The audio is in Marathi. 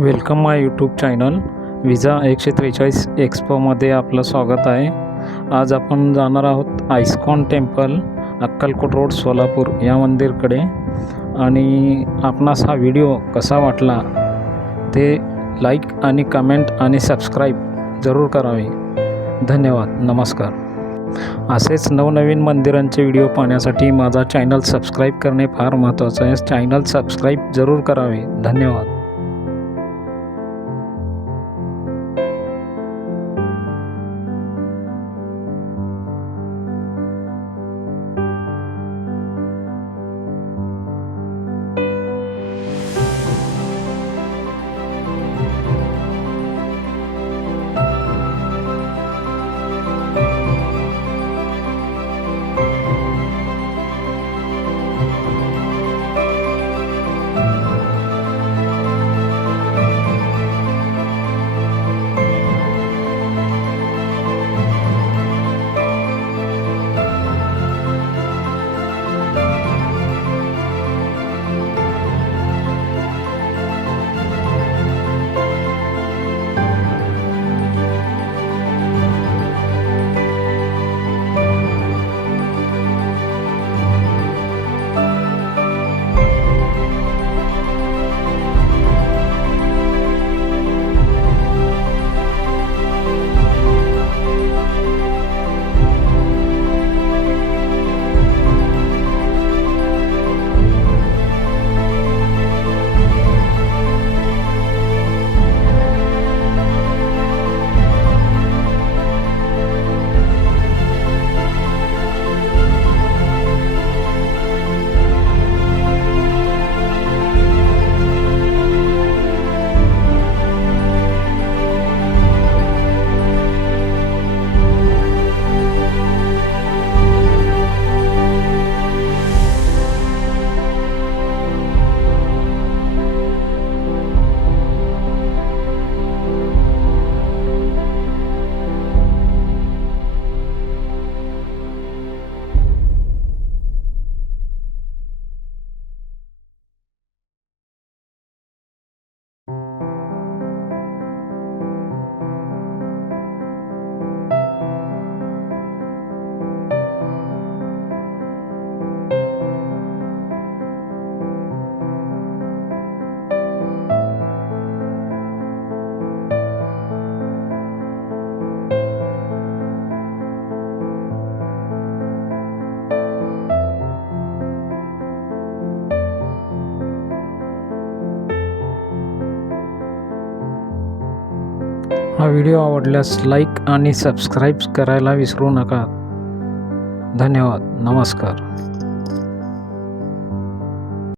वेलकम माय यूट्यूब चॅनल विजा 143 एक्सपोमध्ये आपलं स्वागत आहे। आज आपण जाणार आहोत आइस्कॉन टेम्पल अक्कलकोट रोड सोलापूर या मंदिरकडे। आणि आपणास हा व्हिडिओ कसा वाटला ते लाईक आणि कमेंट आणि सबस्क्राईब जरूर करावे। धन्यवाद, नमस्कार। असेच नवनवीन मंदिरांचे व्हिडिओ पाहण्यासाठी माझा चॅनल सबस्क्राईब करणे फार महत्त्वाचे आहे। चॅनल सबस्क्राईब जरूर करावे। धन्यवाद। हा व्हिडिओ आवडल्यास लाईक आणि सबस्क्राईब करायला विसरू नका। धन्यवाद, नमस्कार।